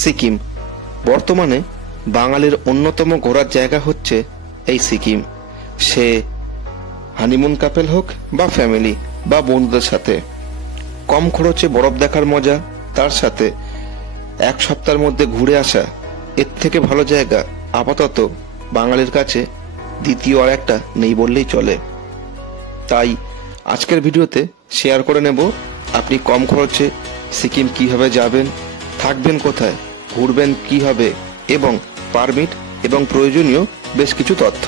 সিকিম বর্তমানে বাঙালির অন্যতম ঘোরার জায়গা হচ্ছে এই সিকিম। সে হানিমুন কাপেল হোক বা ফ্যামিলি বা বন্ধুদের সাথে, কম খরচে বরফ দেখার মজা, তার সাথে এক সপ্তাহের মধ্যে ঘুরে আসা, এর থেকে ভালো জায়গা আপাতত বাঙালির কাছে দ্বিতীয় আর একটা নেই বললেই চলে। তাই আজকের ভিডিওতে শেয়ার করে নেব আপনি কম খরচে সিকিম কিভাবে যাবেন, থাকবেন কোথায়, ঘুরবেন কিভাবে এবং পারমিট এবং প্রয়োজনীয় বেশ কিছু তথ্য।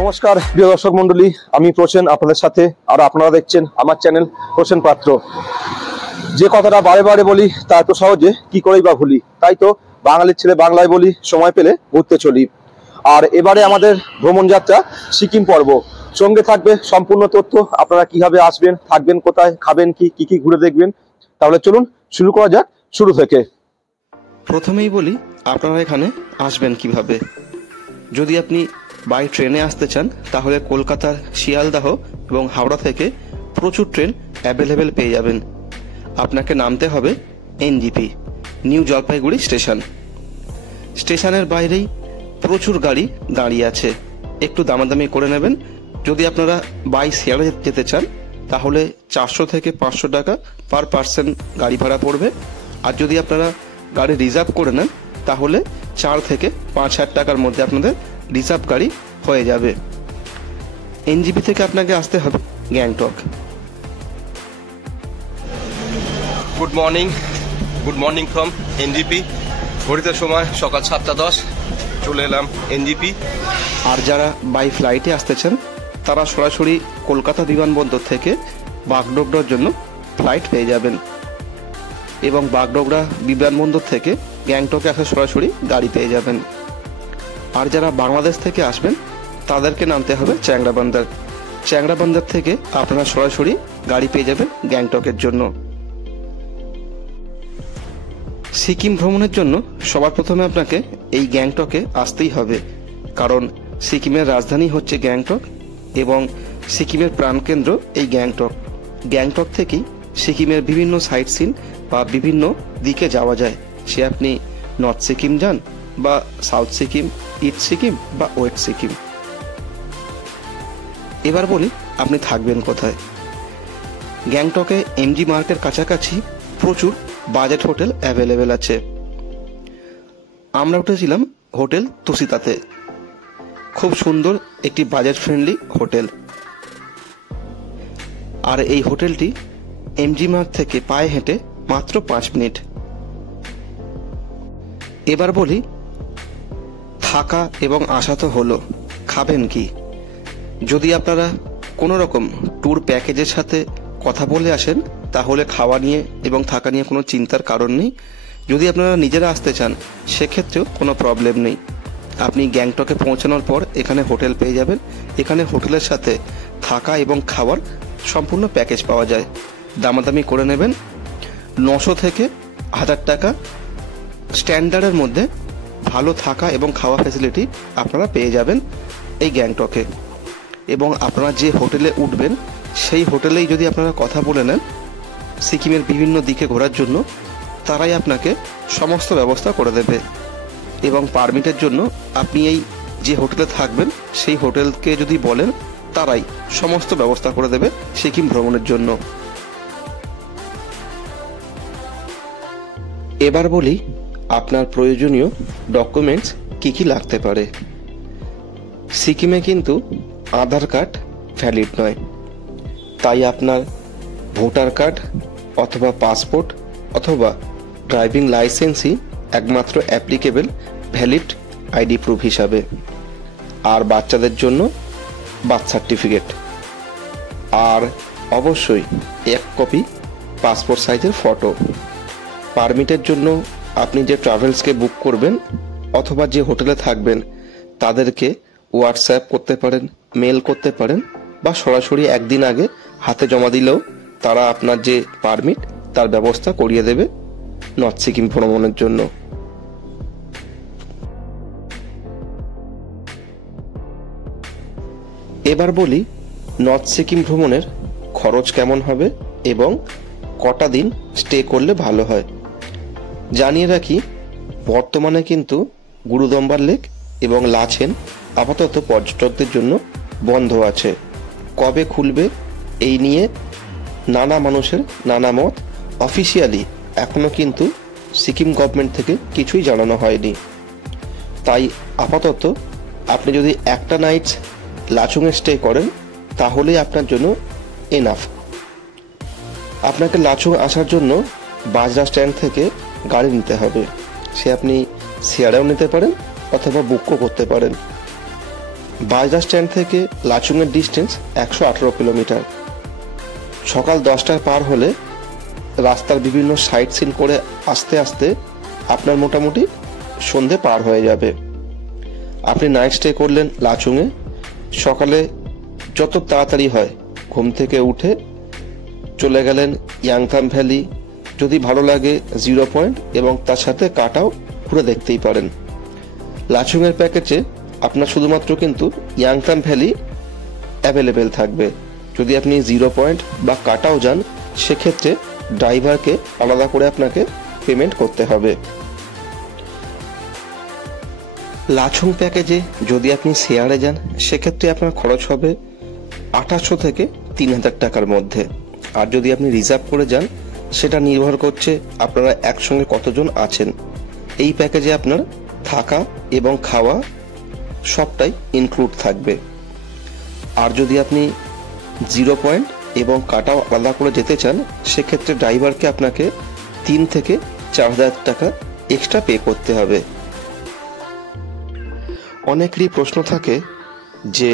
নমস্কার প্রিয় দর্শক মন্ডলী, আমি প্রসেন আপনাদের সাথে, আর আপনারা দেখছেন আমার চ্যানেল প্রসেন পাত্র। যে কথাটা বারে বারে বলি তা এত সহজে কি করেই বা ভুলি, তাই তো বাঙালির ছেলে বাংলায় বলি, সময় পেলে ঘুরতে চলি। আর এবারে আমাদের ভ্রমণ যাত্রা সিকিম পর্ব, সঙ্গে থাকবে সম্পূর্ণ তথ্য, আপনারা কিভাবে আসবেন, থাকবেন কোথায়, খাবেন কি কি ঘুরে দেখবেন। তাহলে চলুন শুরু করা যাক শুরু থেকে। প্রথমেই বলি আপনারা এখানে আসবেন কিভাবে। যদি আপনি বাই ট্রেনে আসতে চান তাহলে কলকাতার শিয়ালদাহ এবং হাওড়া থেকে প্রচুর ট্রেন অ্যাভেলেবেল পেয়ে যাবেন। আপনাকে নামতে হবে এনজিপি, নিউ জলপাইগুড়ি স্টেশন। স্টেশনের বাইরেই প্রচুর গাড়ি দাঁড়িয়ে আছে, একটু দামাদামি করে নেবেন। যদি আপনারা বাই শেয়ারে যেতে চান তাহলে 400 থেকে 500 টাকা পার পার্সন গাড়ি ভাড়া পড়বে। আর যদি আপনারা গাড়ি রিজার্ভ করে নেন তাহলে 4 থেকে 5,000 টাকার মধ্যে আপনাদের রিজার্ভ গাড়ি হয়ে যাবে। এনজিপি থেকে আপনাকে আসতে হবে Gangtok. Good morning from NJP. ঘড়িতে সময় সকাল 7:10, চলে এলাম এনজিপি। আর যারা বাই ফ্লাইটে আসতে চান তারা সরাসরি কলকাতা বিমানবন্দর থেকে বাগডোগরার জন্য ফ্লাইট পেয়ে যাবেন এবং বাগডোগরা বিমানবন্দর থেকে গ্যাংটকে আসা সরাসরি গাড়ি পেয়ে যাবেন। আর যারা বাংলাদেশ থেকে আসবেন তাদেরকে নামতে হবে চ্যাংড়াবান্দার থেকে আপনারা সরাসরি গাড়ি পেয়ে যাবেন গ্যাংটকের জন্য। সিকিম ভ্রমণের জন্য সবার প্রথমে আপনাকে এই গ্যাংটকে আসতেই হবে, কারণ সিকিমের রাজধানী হচ্ছে গ্যাংটক এবং সিকিমের প্রাণকেন্দ্র এই গ্যাংটক থেকেই সিকিমের বিভিন্ন সাইট সিন বা বিভিন্ন দিকে যাওয়া যায়। সে আপনি নর্থ সিকিম যান বা সাউথ সিকিম, ইস্ট সিকিম বা ওয়েস্ট সিকিম। এবার বলি আপনি থাকবেন কোথায়। গ্যাংটকে এমজি মার্কের কাছাকাছি প্রচুর বাজেট হোটেল অ্যাভেলেবেল আছে। আমরা উঠেছিলাম হোটেল তুসিতাতে, খুব সুন্দর একটি বাজেট ফ্রেন্ডলি হোটেল। আর এই হোটেলটি এমজি মার্গ থেকে পায়ে হেঁটে মাত্র 5 মিনিট। এবার বলি থাকা এবং আসা তো হলো, খাবেন কি। যদি আপনারা কোনো রকম ট্যুর প্যাকেজের সাথে কথা বলে আসেন তাহলে খাওয়া নিয়ে এবং থাকা নিয়ে কোনো চিন্তার কারণ নেই। যদি আপনারা নিজেরা আসতে চান সেক্ষেত্রেও কোনো প্রবলেম নেই। আপনি গ্যাংটকে পৌঁছানোর পর এখানে হোটেল পেয়ে যাবেন। এখানে হোটেলের সাথে থাকা এবং খাওয়ার সম্পূর্ণ প্যাকেজ পাওয়া যায়। দামাদামি করে নেবেন। 900 থেকে 1000 টাকা স্ট্যান্ডার্ডের মধ্যে ভালো থাকা এবং খাওয়া ফ্যাসিলিটি আপনারা পেয়ে যাবেন এই গ্যাংটকে। এবং আপনারা যে হোটেলে উঠবেন সেই হোটেলেই যদি আপনারা কথা বলে নেন সিকিমের বিভিন্ন দিকে ঘোরার জন্য, তারাই আপনাকে সমস্ত ব্যবস্থা করে দেবে। এবং পারমিটের জন্য আপনি এই যে হোটেলে থাকবেন সেই হোটেলকে যদি বলেন তারাই সমস্ত ব্যবস্থা করে দেবে সিকিম ভ্রমণের জন্য। এবার বলি আপনার প্রয়োজনীয় ডকুমেন্টস কি কি লাগতে পারে। সিকিমে কিন্তু আধার কার্ড ভ্যালিড নয়, তাই আপনার ভোটার কার্ড অথবা পাসপোর্ট অথবা ড্রাইভিং লাইসেন্সই একমাত্র অ্যাপ্লিকেবল ভ্যালিড আইডি প্রুফ হিসাবে। আর বাচ্চাদের জন্য বার্থ সার্টিফিকেট, আর অবশ্যই 1 কপি পাসপোর্ট সাইজের ফটো। পারমিটের জন্য আপনি যে ট্রাভেলসকে বুক করবেন অথবা যে হোটেলে থাকবেন তাদেরকে হোয়াটসঅ্যাপ করতে পারেন, মেল করতে পারেন, বা সরাসরি একদিন আগে হাতে জমা দিলেও তারা আপনার যে পারমিট তার ব্যবস্থা করিয়ে দেবে নর্থ সিকিম ভ্রমণের জন্য। এবার বলি নর্থ সিকিম ভ্রমণের খরচ কেমন হবে এবং কটা দিন স্টে করলে ভালো হয়। জানিয়ে রাখি, বর্তমানে কিন্তু গুরুদম্বার লেক এবং লাচেন আপাতত পর্যটকদের জন্য বন্ধ আছে। কবে খুলবে এই নিয়ে নানা মানুষের নানা মত। অফিসিয়ালি এখনো কিন্তু সিকিম গভর্নমেন্ট থেকে কিছুই জানানো হয়নি। তাই আপাতত আপনি যদি একটা নাইট লাচুংয়ে স্টে করেন তাহলেই আপনার জন্য এনাফ। আপনাকে লাচুং আসার জন্য বাজরা স্ট্যান্ড থেকে গাড়ি নিতে হবে। সে আপনি শেয়ারেও নিতে পারেন অথবা বুকও করতে পারেন। বাজরা স্ট্যান্ড থেকে লাচুংয়ের ডিস্টেন্স 118 কিলোমিটার। সকাল 10টায় পার হলে রাস্তার বিভিন্ন সাইট সিন করে আস্তে আস্তে আপনার মোটামুটি সন্ধে পার হয়ে যাবে। আপনি নাইট স্টে করলেন লাচুংয়ে, সকালে যত তাড়াতাড়ি হয় ঘুম থেকে উঠে চলে গেলেন ইয়াংথাম ভ্যালি। যদি ভালো লাগে 0 পয়েন্ট এবং তার সাথে কাটাও ঘুরে দেখতেই পারেন। লাচুংয়ের প্যাকেজে আপনার শুধুমাত্র কিন্তু ইয়াংথাম ভ্যালি অ্যাভেলেবেল থাকবে। যদি আপনি 0 পয়েন্ট বা কাটাও যান সেক্ষেত্রে ড্রাইভারকে আলাদা করে আপনাকে পেমেন্ট করতে হবে। লাচুং প্যাকেজে যদি আপনি শেয়ারে যান সেক্ষেত্রে আপনার খরচ হবে 2800 থেকে 3000 টাকার মধ্যে। আর যদি আপনি রিজার্ভ করে যান সেটা নির্ভর করছে আপনারা একসঙ্গে কতজন আছেন। এই প্যাকেজে আপনার থাকা এবং খাওয়া সবটাই ইনক্লুড থাকবে। আর যদি আপনি 0 পয়েন্ট এবং কাটাও আলাদা করে যেতে চান সেক্ষেত্রে ড্রাইভারকে আপনাকে 3 থেকে 4000 টাকা এক্সট্রা পে করতে হবে। অনেকেরই প্রশ্ন থাকে যে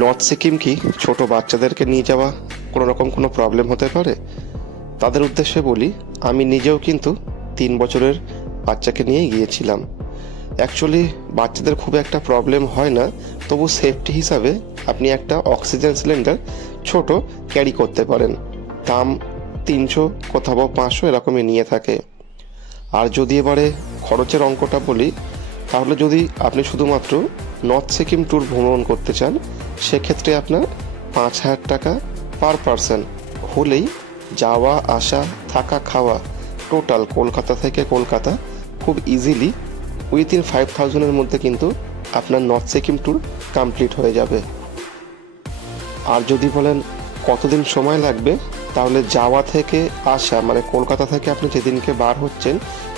নর্থ সিকিম কি ছোট বাচ্চাদেরকে নিয়ে যাওয়া কোনো রকম কোনো প্রবলেম হতে পারে? তাদের উদ্দেশ্যে বলি, আমি নিজেও কিন্তু 3 বছরের বাচ্চাকে নিয়েই গিয়েছিলাম। অ্যাকচুয়ালি বাচ্চাদের খুব একটা প্রবলেম হয় না, তবু সেফটি হিসাবে আপনি একটা অক্সিজেন সিলিন্ডার ছোট ক্যারি করতে পারেন। দাম 300 কোথাও 500 এরকমই নিয়ে থাকে। আর যদি এবারে খরচের অঙ্কটা বলি, তাহলে যদি আপনি শুধুমাত্র নর্থ সিকিম ট্যুর ভ্রমণ করতে চান সেক্ষেত্রে আপনার 5000 টাকা পার পারসন হলেই যাওয়া আসা থাকা খাওয়া টোটাল কলকাতা থেকে কলকাতা খুব ইজিলি উইথিন 5000-এর মধ্যে কিন্তু আপনার নর্থ সিকিম ট্যুর কমপ্লিট হয়ে যাবে। আর যদি বলেন কতদিন সময় লাগবে, তাহলে যাওয়া থেকে আসা মানে কলকাতা থেকে আপনি যেদিনকে বার হচ্ছেন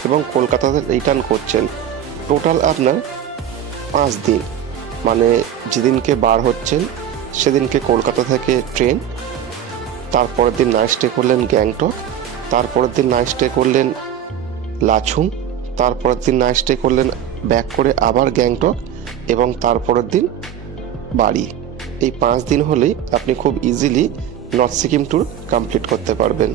এবং কলকাতাতে রিটার্ন করছেন টোটাল আপনার 5 দিন। মানে যেদিনকে বার হচ্ছেন সেদিনকে কলকাতা থেকে ট্রেন, তারপরের দিন নাইট স্টে করলেন গ্যাংটক, তারপরের দিন নাইট স্টে করলেন লাচুং, তারপরের দিন নাইট স্টে করলেন ব্যাক করে আবার গ্যাংটক এবং তারপরের দিন বাড়ি। এই 5 দিন হলেই আপনি খুব easily north Sikkim tour complete করতে পারবেন।